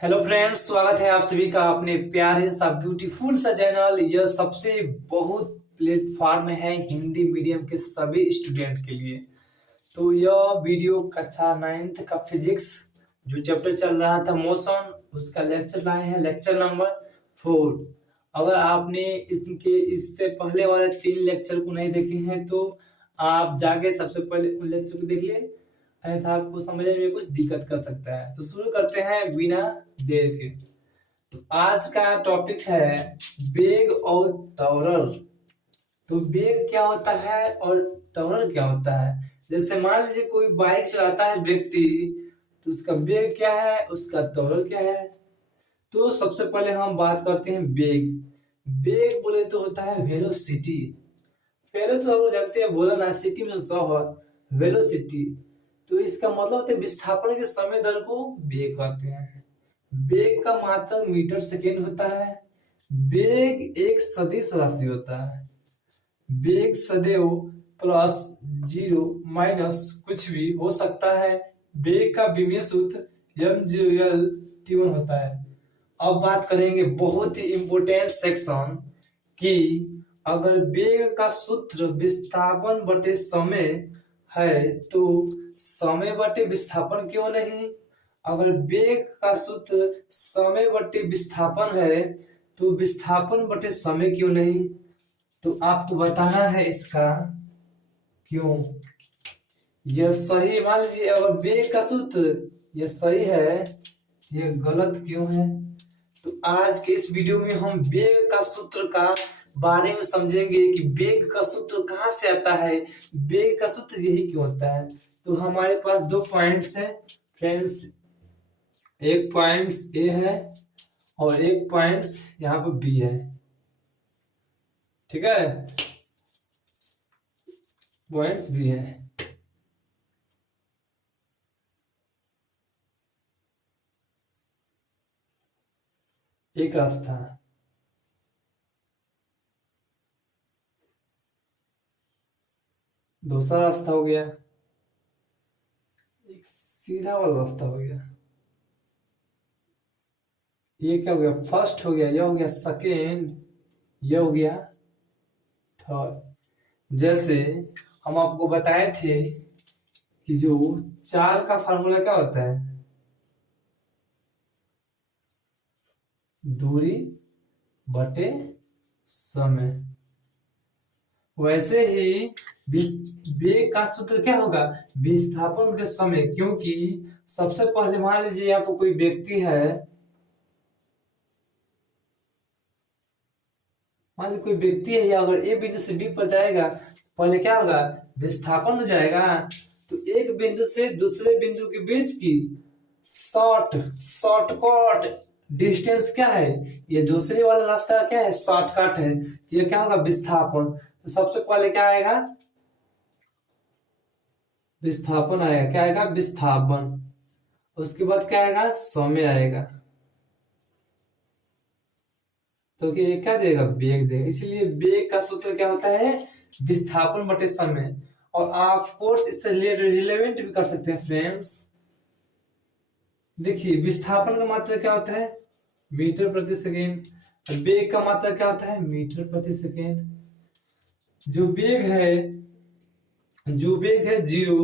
Hello friends, स्वागत है आप सभी का अपने प्यारे सा ब्यूटीफुल सा चैनल। यह सबसे बहुत प्लेटफॉर्म है हिंदी मीडियम के सभी स्टूडेंट के लिए। तो यह वीडियो कक्षा 9th का फिजिक्स जो चैप्टर चल रहा था मोशन, उसका लेक्चर लाए हैं, लेक्चर नंबर 4। अगर आपने इससे पहले वाले 3 लेक्चर को नहीं देखे हैं तो आप जाके सबसे पहले उन लेक्चर को देख ले, अन्यथा आपको समझने में कुछ दिक्कत कर सकता है। तो शुरू करते हैं बिना देर के। तो आज का टॉपिक है वेग और त्वरण। तो वेग क्या होता है और त्वरण क्या होता है। जैसे मान लीजिए कोई बाइक चलाता है व्यक्ति, तो उसका वेग क्या है, उसका त्वरण क्या है। तो सबसे पहले हम बात करते हैं वेग। वेग बोले तो होता है वेलोसिटी। पहले तो हम लोग जानते हैं, बोला ना सिटी में वेलोसिटी। तो इसका मतलब होता है विस्थापन के समय दर को वेग कहते हैं। वेग का मात्रक मीटर सेकेंड होता है। वेग एक सदिश राशि होता है। वेग सदैव प्लस जीरो माइनस कुछ भी हो सकता है। वेग का विमीय सूत्र mgl/t1 होता है। अब बात करेंगे बहुत ही इंपोर्टेंट सेक्शन कि अगर वेग का सूत्र विस्थापन बटे समय है तो समय बटे विस्थापन क्यों नहीं। अगर वेग का सूत्र समय बटे विस्थापन है तो विस्थापन बटे समय क्यों नहीं। तो आपको बताना है इसका क्यों। यह सही, मान लीजिए अगर वेग का सूत्र यह सही है, यह गलत क्यों है। तो आज के इस वीडियो में हम वेग का सूत्र का बारे में समझेंगे कि वेग का सूत्र कहाँ से आता है, वेग का सूत्र यही क्यों होता है। तो हमारे पास 2 पॉइंट्स हैं फ्रेंड्स, एक पॉइंट ए है और एक पॉइंट यहाँ पर बी है। ठीक है, पॉइंट बी है। एक रास्ता, दूसरा रास्ता हो गया, एक सीधा वाला रास्ता हो गया। ये क्या हो गया, फर्स्ट हो गया, यह हो गया सेकेंड, यह हो गया थर्ड। जैसे हम आपको बताए थे कि जो चाल का फार्मूला क्या होता है, दूरी बटे समय। वैसे ही वेग का सूत्र क्या होगा, विस्थापन बटे समय। क्योंकि सबसे पहले मान लीजिए आपको कोई व्यक्ति है, मान लीजिए कोई व्यक्ति है, या अगर ए बिंदु से बी पर जाएगा, पहले क्या होगा, विस्थापन हो जाएगा। तो एक बिंदु से दूसरे बिंदु के बीच की शॉर्टकट डिस्टेंस क्या है, ये दूसरे वाला रास्ता क्या है, शॉर्टकट है। तो ये क्या होगा, विस्थापन। तो सबसे पहले क्या आएगा, विस्थापन आएगा। क्या आएगा, विस्थापन। उसके बाद क्या आएगा, समय आएगा। तो कि क्या देगा, वेग देगा। इसीलिए वेग का सूत्र क्या होता है, विस्थापन बटे समय। और आप कोर्स इससे रिलेवेंट भी कर सकते हैं फ्रेंड्स। देखिए विस्थापन का मात्रा क्या होता है, मीटर प्रति सेकेंड। वेग का मात्रा क्या होता है, मीटर प्रति सेकेंड। जो वेग है 0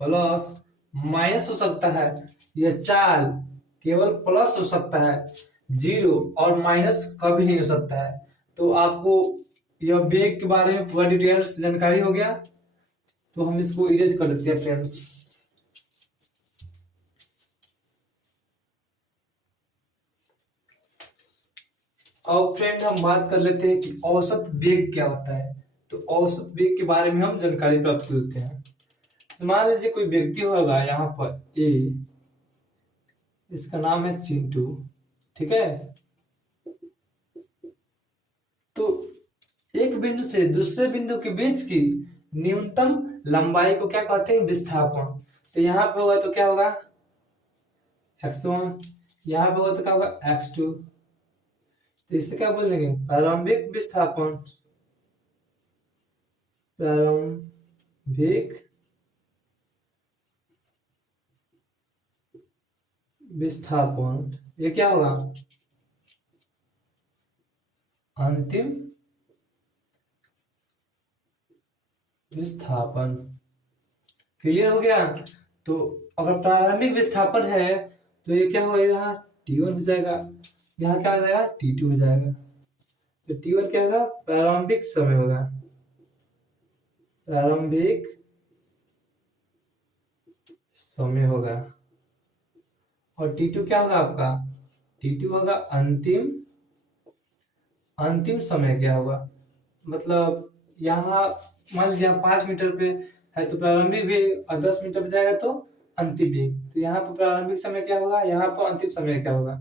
प्लस माइनस हो सकता है, यह चाल केवल प्लस हो सकता है, 0 और माइनस कभी नहीं हो सकता है। तो आपको यह वेग के बारे में पूरा डिटेल्स जानकारी हो गया। तो हम इसको इरेज कर देते हैं फ्रेंड्स। अब फ्रेंड हम बात कर लेते हैं कि औसत वेग क्या होता है। तो औसत वेग के बारे में हम जानकारी प्राप्त करते हैं। मान लीजिए कोई व्यक्ति होगा यहाँ पर ए, इसका नाम है चिंटू। ठीक है, तो एक बिंदु से दूसरे बिंदु के बीच की न्यूनतम लंबाई को क्या कहते हैं, विस्थापन। तो यहाँ पे होगा तो क्या होगा, x1, यहाँ पे होगा तो क्या होगा, x2। तो इसे क्या बोल देंगे, प्रारंभिक विस्थापन। प्रारंभिक विस्थापन, ये क्या होगा, अंतिम विस्थापन। क्लियर हो गया। तो अगर प्रारंभिक विस्थापन है तो ये क्या होगा, यहाँ T1 हो जाएगा, यहाँ क्या हो जाएगा T2 हो जाएगा। तो T1 क्या होगा, प्रारंभिक समय होगा, प्रारंभिक समय होगा। और T2 क्या होगा आपका, T2 होगा अंतिम अंतिम समय क्या होगा, मतलब यहाँ मान लीजिए 5 मीटर पे है तो प्रारंभिक वेग, और 10 मीटर पे जाएगा तो अंतिम वेग। तो यहाँ पर प्रारंभिक समय क्या होगा, यहाँ पर अंतिम समय क्या होगा।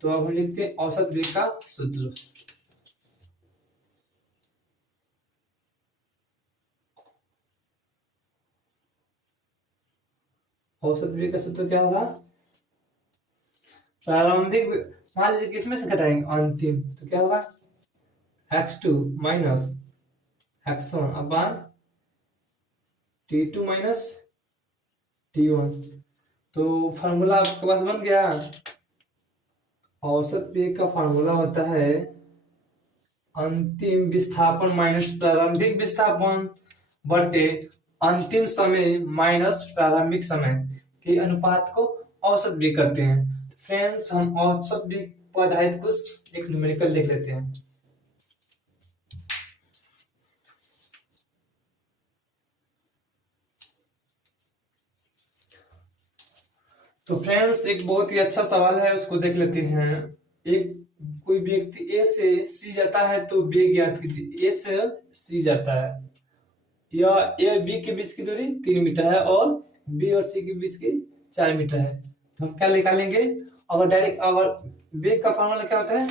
तो अब हम लिखते हैं औसत वेग का सूत्र। औसत वेग का सूत्र क्या होगा, प्रारंभिक मान लीजिए किसमें से घटाएंगे, अंतिम, तो क्या होगा x2 माइनस x1 अपान T2 माइनस T1। तो फार्मूला आपके पास बन गया। औसत वेग का फार्मूला होता है अंतिम विस्थापन माइनस प्रारंभिक विस्थापन बटे अंतिम समय माइनस प्रारंभिक समय के अनुपात को औसत वेग कहते हैं। फ्रेंड्स, हम औसत वेग पर आधारित कुछ एक न्यूमेरिकल लिख लेते हैं। तो फ्रेंड्स, एक बहुत ही अच्छा सवाल है, उसको देख लेते हैं। एक कोई व्यक्ति ए से सी जाता है तो वेग ज्ञात कीजिए। ए से सी जाता है, या ए और बी के बीच की दूरी 3 मीटर है और बी और सी के बीच की 4 मीटर है। तो हम क्या निकालेंगे, अगर डायरेक्ट, अगर वेग का फॉर्मूला क्या होता है,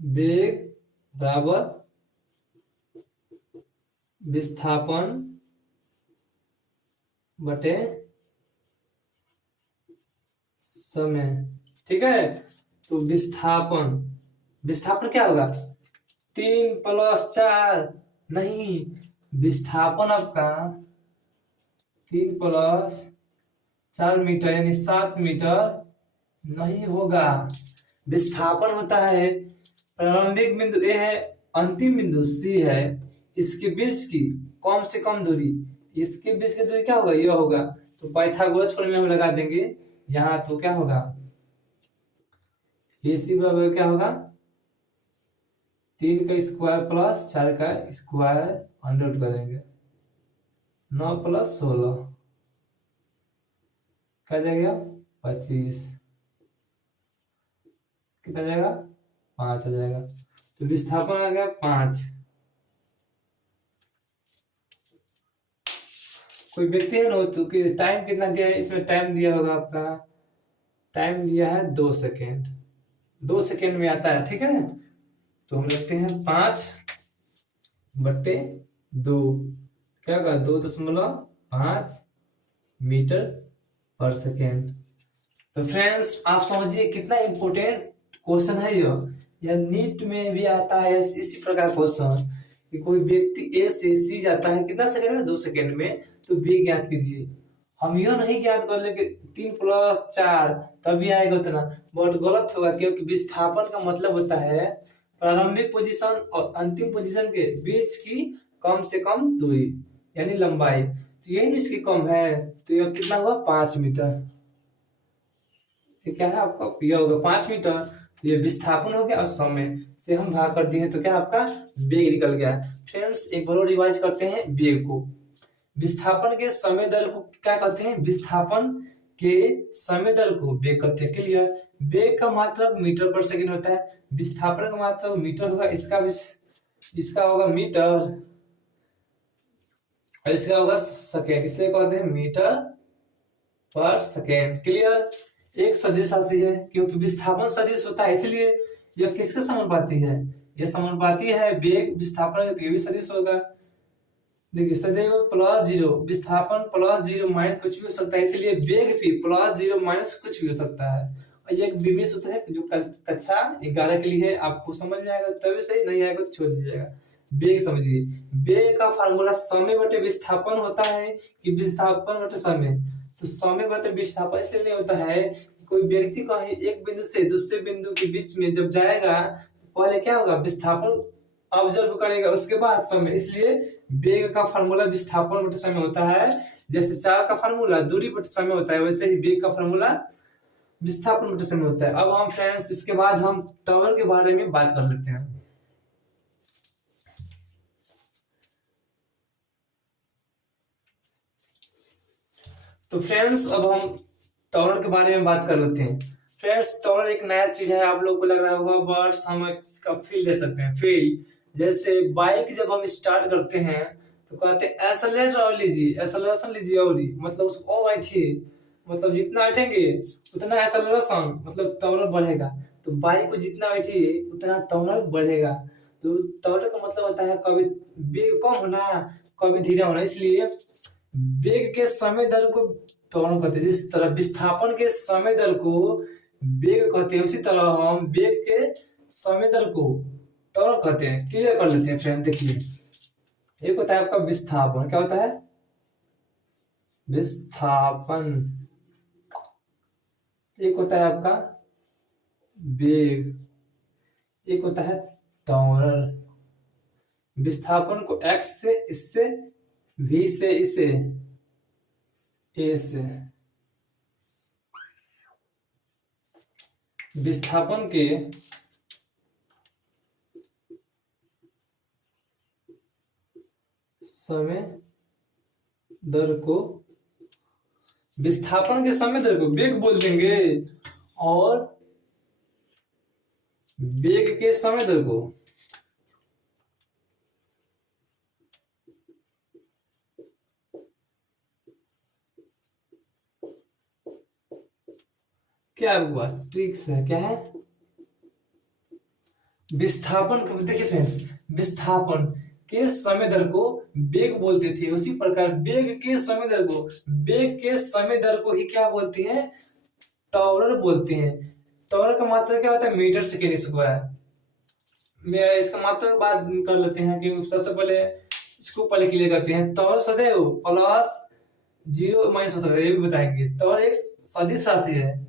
वेग बराबर विस्थापन बटे समय, ठीक है। तो विस्थापन, विस्थापन क्या होगा, 3 + 4, नहीं, विस्थापन आपका 3 + 4 मीटर यानी 7 मीटर नहीं होगा। विस्थापन होता है प्रारंभिक बिंदु ए है, अंतिम बिंदु सी है, इसके बीच की कम से कम दूरी, इसके बीच की दूरी क्या होगा, यह होगा। तो पाइथागोरस प्रमेय हम लगा देंगे यहाँ। तो क्या होगा, AC बराबर क्या होगा, 3 का स्क्वायर प्लस 4 का स्क्वायर 100 कर देंगे, 9 + 16 क्या जाएगा 25, कितना जाएगा 5 आ जाएगा। तो विस्थापन आ गया 5। कोई व्यक्ति है ना, तो टाइम कितना दिया है, इसमें टाइम दिया होगा आपका, टाइम दिया है 2 सेकेंड, 2 सेकेंड में आता है, ठीक है। तो हम लिखते हैं 5/2, क्या होगा 2.5 मीटर पर सेकेंड। तो फ्रेंड्स, आप समझिए कितना इंपॉर्टेंट क्वेश्चन है यह नीट में भी आता है इसी प्रकार क्वेश्चन, कि कोई व्यक्ति ए से सी जाता है कितना सेकंड में, 2 सेकेंड में, तो वेग ज्ञात कीजिए। हम यह नहीं ज्ञात कर ले कि 3 + 4 तभी आएगा उतना, बहुत गलत होगा, क्योंकि विस्थापन का मतलब होता है प्रारंभिक पोजीशन और अंतिम पोजीशन के बीच की कम से कम दूरी यानी लंबाई। तो यही इसकी कम है, तो यह कितना हुआ 5 मीटर। ये क्या है आपका, यह होगा 5 मीटर। तो ये विस्थापन हो गया और समय से हम भाग कर दिए तो क्या आपका वेग निकल गया। फ्रेंड्स, एक बार रिवाइज करते हैं वेग को। विस्थापन के समय दर को क्या कहते हैं, विस्थापन के समय दर को वेग कहते हैं। क्लियर। वेग का मात्रक मीटर पर सेकंड होता है, विस्थापन का मात्रक मीटर होगा, इसका होगा मीटर और इसका होगा सेकेंड, इसे कहते हैं मीटर पर सेकेंड। क्लियर। एक सदिश राशि है, क्योंकि विस्थापन सदिश होता है इसलिए यह किसके समानुपाती है, यह समानुपाती है वेग विस्थापन, तो ये भी सदिश होगा। देखिए सदैव +0, विस्थापन +0 माइनस कुछ भी हो सकता है, इसलिए वेग भी +0 माइनस कुछ भी हो सकता है। और ये एक विशेष सूत्र है जो कक्षा 11 के लिए है, आपको समझ में आएगा तभी सही, नहीं आएगा तो छोड़ दीजिएगा। वेग समझिए, वेग का फार्मूला समय बटे विस्थापन होता है कि विस्थापन बटे समय। तो समय बटे विस्थापन इसलिए नहीं होता है कि कोई व्यक्ति कहीं एक बिंदु से दूसरे बिंदु के बीच में जब जाएगा तो पहले क्या होगा, विस्थापन ऑब्जर्व करेगा, उसके बाद समय। इसलिए वेग का फार्मूला विस्थापन बटे समय होता है। जैसे चाल का फार्मूला दूरी बटे समय होता है, वैसे ही वेग का फार्मूला विस्थापन बटे समय होता है। अब हम फ्रेंड्स इसके बाद हम टावर के बारे में बात कर लेते हैं। तो फ्रेंड्स अब हम टावर के बारे में बात कर लेते हैं। फ्रेंड्स टावर एक नया चीज है, आप लोगों को लग रहा होगा, वर्ड्स हम इसका फील ले सकते हैं। फील जैसे बाइक जब हम स्टार्ट करते हैं तो कहते हैं एक्सेलरेटर और लीजिए, एक्सेलरेशन लीजिए और मतलब उसको और बैठिए, मतलब जितना बैठेंगे उतना एक्सेलरेशन मतलब टावर बढ़ेगा। तो बाइक को जितना बैठिए उतना टावर बढ़ेगा। तो टावर का मतलब होता है कभी वेग कम होना, कभी धीरे होना। इसलिए वेग के समय दर को त्वरण कहते हैं। जिस तरह विस्थापन के समय दर को वेग कहते हैं, उसी तरह हम वेग के समय दर को त्वरण कहते हैं। क्लियर कर लेते हैं फ्रेंड। देखिए, एक होता है आपका विस्थापन, क्या होता है विस्थापन, एक होता है आपका वेग, एक होता है त्वरण। विस्थापन को x से, इससे v से, इसे a से। विस्थापन के समय दर को, विस्थापन के समय दर को वेग बोल देंगे और वेग के समय दर को क्या हुआ, ट्रिक्स है, क्या है विस्थापन। देखिए फ्रेंड्स, विस्थापन के समय दर को वेग बोलते थे, उसी प्रकार वेग के समय दर को, वेग के समय दर को ही क्या बोलते हैं, टावर बोलते हैं। टावर का मात्रा क्या होता है, मीटर सेकेंड स्क्वायर। मैं इसका मात्रा बात कर लेते हैं कि सबसे पहले इसको पहले क्लियर करते हैं। टावर सदैव प्लस जीरो माइनस होता है, ये भी बताएंगे। टावर एक सदिश राशि है।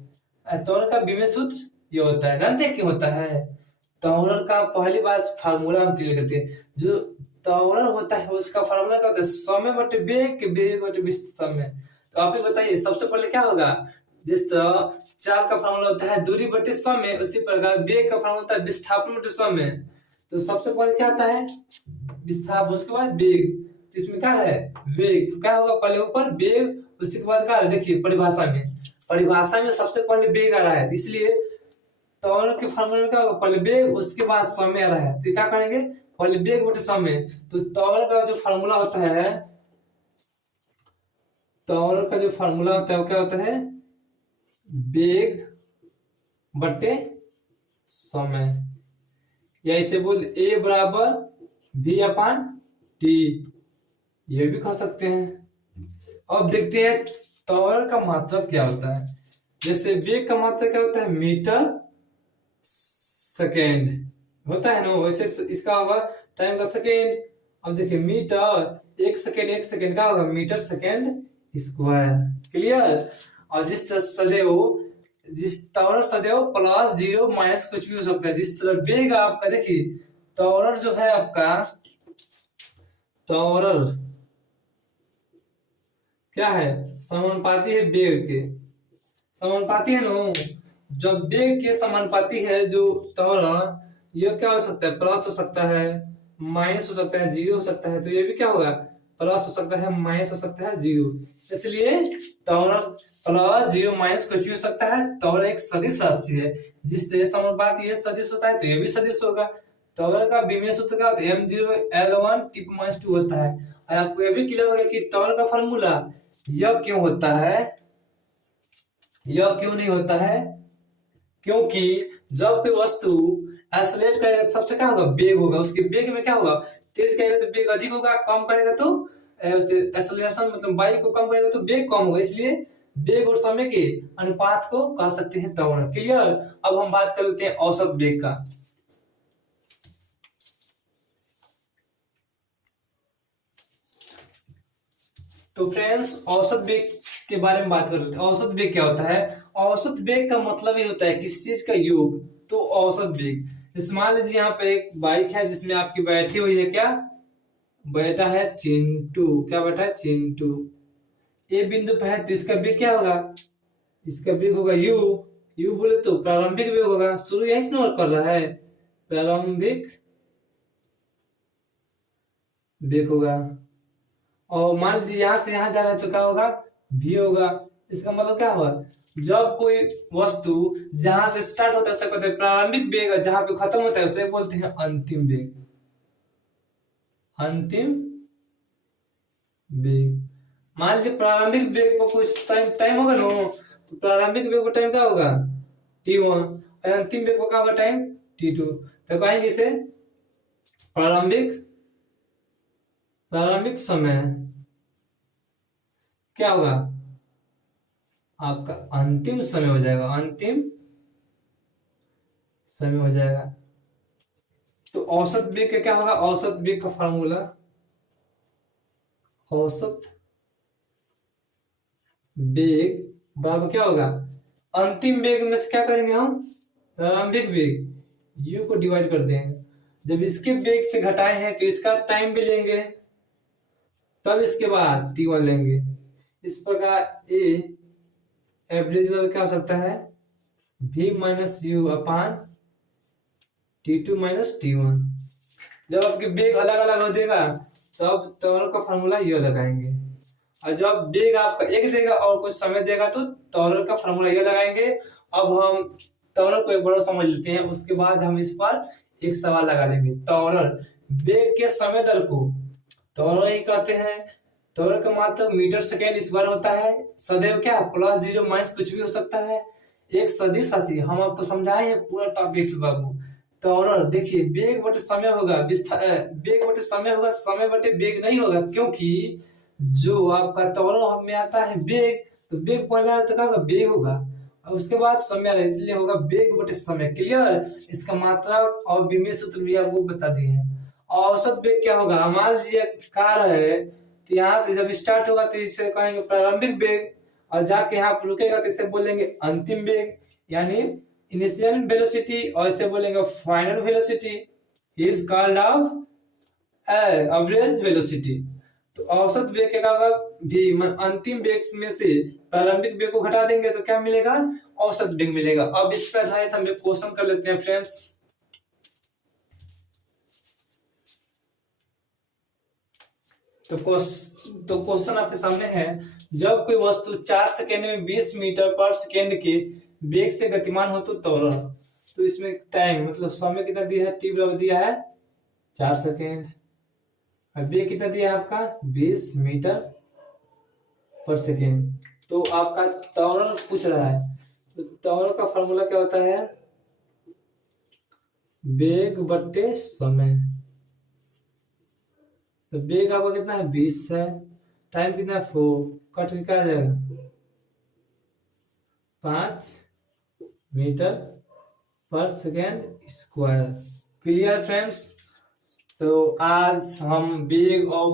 टावर का विमेय सूत्र ये होता है, जानते हैं क्यों होता है। टावर का पहली बात फार्मूला हम क्लियर करते हैं। जो टावर होता है उसका फार्मूला क्या होता है, समय बटे वेग के, वेग बटे समय। तो आप ही बताइए, सबसे पहले क्या होगा, जिस तरह चाल का फार्मूला होता है दूरी बटे समय, उसी प्रकार वेग का फार्मूला होता है विस्थापन बटे समय। तो सबसे पहले क्या आता है विस्थापन, उसके बाद वेग। तो इसमें क्या है वेग, तो क्या होगा पहले ऊपर वेग, उसके बाद क्या है, देखिए परिभाषा में, परिभाषा में सबसे पहले वेग आ रहा है, इसलिए टावर के फार्मूला में क्या होगा, पहले वेग उसके बाद समय आ रहा है। तो क्या करेंगे, पहले वेग बटे समय। तो टावर का जो फार्मूला होता है, टावर का जो फार्मूला होता है वो क्या होता है, वेग बटे समय, या इसे बोल ए बराबर v अपान टी, ये भी कह सकते हैं। अब देखते हैं टावर का मात्रा क्या होता है। जैसे वेग का मात्रा क्या होता है, मीटर सेकेंड होता है ना, वैसे इसका होगा टाइम का सेकेंड। अब देखिए मीटर, एक सेकेंड का होगा मीटर सेकेंड स्क्वायर। क्लियर। और जिस तरह सदैव, जिस टावर सदैव प्लस जीरो माइनस कुछ भी हो सकता है। जिस तरह वेग आपका, देखिए टावर जो है आपका, टावर क्या है, समानुपाती है वेग के, समानुपाती है ना। जब वेग के समानुपाती है जो टावर, ये क्या हो सकता है, प्लस हो सकता है, माइनस हो सकता है, जीरो हो सकता है। तो ये भी क्या होगा, प्लस हो सकता है, माइनस हो सकता है, जीरो। इसलिए टावर प्लस जीरो माइनस कुछ भी हो सकता है। टावर एक सदिश राशि है, जिस तरह समानुपाती ये सदिश होता है तो ये भी सदिश होगा। टावर का विमेय सूत्र का m0l1 t2 होता है। और आपको ये भी क्लियर हो गया कि टावर का फार्मूला यह क्यों होता है, यह क्यों नहीं होता है, क्योंकि जब कोई वस्तु एक्सेलरेट करेगा सबसे क्या होगा, वेग होगा। उसके वेग में क्या होगा, तेज करेगा तो वेग अधिक होगा, कम करेगा तो एक्सेलरेशन मतलब बाइक को कम करेगा तो वेग कम होगा। इसलिए वेग और समय के अनुपात को कह सकते हैं त्वरण। क्लियर। अब हम बात कर लेते हैं औसत वेग का। तो फ्रेंड्स औसत वेग के बारे में बात कर रहे थे। औसत वेग क्या होता है? औसत वेग का मतलब ही होता है किसी चीज का योग। तो औसत वेग, जैसे मान लीजिए यहाँ पे एक बाइक है जिसमें आपकी बैठी हुई है, क्या बैठा है? चिंटू। क्या बैठा है? चिंटू। ए बिंदु पे है तो इसका वेग क्या होगा? इसका वेग होगा यू। यू बोले तो प्रारंभिक वेग होगा, शुरू यही से कर रहा है, प्रारंभिक वेग होगा। और मान लीजिए यहाँ से यहाँ जा रहा है तो क्या होगा? भी होगा। इसका मतलब क्या हुआ? जब कोई वस्तु जहां से स्टार्ट होता है उसे कहते हैं प्रारंभिक वेग, और जहां पे खत्म होता है उसे बोलते हैं अंतिम वेग। अंतिम वेग। मान लीजिए प्रारंभिक वेग पर कुछ टाइम होगा ना, तो प्रारंभिक वेग पर टाइम क्या होगा? t1। और अंतिम वेग पर क्या होगा? Time t2। तो कहेंगे इसे प्रारंभिक प्रारंभिक समय क्या होगा? आपका अंतिम समय हो जाएगा, अंतिम समय हो जाएगा। तो औसत वेग का क्या होगा? औसत वेग का फार्मूला, औसत वेग बराबर क्या होगा? अंतिम वेग में से क्या करेंगे हम? प्रारंभिक वेग u को डिवाइड कर देंगे। जब इसके वेग से घटाए हैं तो इसका टाइम भी लेंगे, तब इसके बाद t1 लेंगे। इस प्रकार ए एवरेज वैल्यू क्या हो सकता है? v minus you upon t2 minus t1। जब आपके वेग अलग अलग हो देगा तब त्वरण का फॉर्मूला ये लगाएंगे, और जब वेग आपका एक देगा और कुछ समय देगा तो त्वरण का फॉर्मूला ये लगाएंगे। अब हम त्वरण को एक बड़ा समझ लेते हैं, उसके बाद हम इस पर एक सवाल लगा लेंगे। त्वरण वेग के समय दर को त्वरण ही कहते हैं। त्वरण का मात्रा मीटर सेकेंड इस बार होता है, सदैव क्या प्लस जीरो माइनस कुछ भी हो सकता है, एक सदिश राशि। हम आपको समझाए हैं पूरा टॉपिक से बाबू। त्वरण देखिए वेग बटे समय होगा, वेग बटे समय होगा, समय बटे वेग नहीं होगा, क्योंकि जो आपका त्वरण में आता है वेग, तो वेग पहले आया तो क्या होगा? वेग होगा, और उसके बाद समय आएगा, इसलिए होगा वेग बटे समय। क्लियर? इसका मात्रा और विमेय सूत्र भी आपको बता दिए हैं। औसत वेग क्या होगा? मान लीजिए कार है, तो यहाँ से जब स्टार्ट होगा तो इसे कहेंगे प्रारंभिक वेग, और जाके यहाँ पर रुकेगा तो इसे बोलेंगे अंतिम वेग, यानी इनिशियल वेलोसिटी, और इसे बोलेंगे final velocity. Is called off average velocity. तो औसत वेग क्या होगा? भी अंतिम वेग में से प्रारंभिक वेग को घटा देंगे तो क्या मिलेगा? औसत वेग मिलेगा। अब इस पर आधारित हम एक क्वेश्चन कर लेते हैं फ्रेंड्स। तो क्वेश्चन आपके सामने है, जब कोई वस्तु 4 सेकेंड में 20 मीटर पर सेकेंड के वेग से गतिमान हो तो त्वरण। तो इसमें टाइम मतलब समय कितना दिया है? t बराबर दिया है 4 सेकेंड, और वेग कितना दिया है आपका? 20 मीटर पर सेकेंड। तो आपका त्वरण पूछ रहा है, तो त्वरण का फॉर्मूला क्या होता है? वेग बटे समय। तो वेग आपका कितना है? 20 है, टाइम कितना है? 4, कट के क्या आ जाएगा? 5 मीटर पर सेकेंड स्क्वायर। Clear friends? तो आज हम वेग और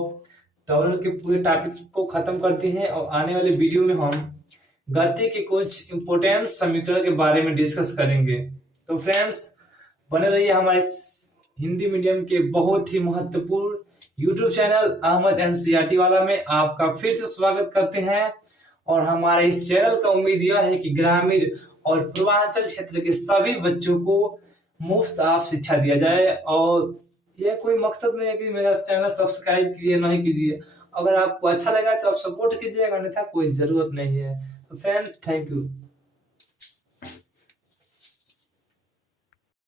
त्वरण के पूरे टॉपिक को खत्म करते हैं, और आने वाले वीडियो में हम गति के कुछ इंपोर्टेंट समीकरण के बारे में डिस्कस करेंगे। तो फ्रेंड्स बने रहिए हमारे हिंदी मीडियम के बहुत ही महत्वपूर्ण यूट्यूब चैनल अहमद एनसीईआरटी वाला में आपका फिर से स्वागत करते हैं। और हमारे इस चैनल का उम्मीद यह है कि ग्रामीण और पूर्वांचल क्षेत्र के सभी बच्चों को मुफ्त आप शिक्षा दिया जाए, और यह कोई मकसद नहीं है कि मेरा चैनल सब्सक्राइब कीजिए नहीं कीजिए। अगर आपको अच्छा लगा तो आप सपोर्ट कीजिएगा, अन्यथा कोई जरूरत नहीं है। तो फ्रेंड थैंक यू।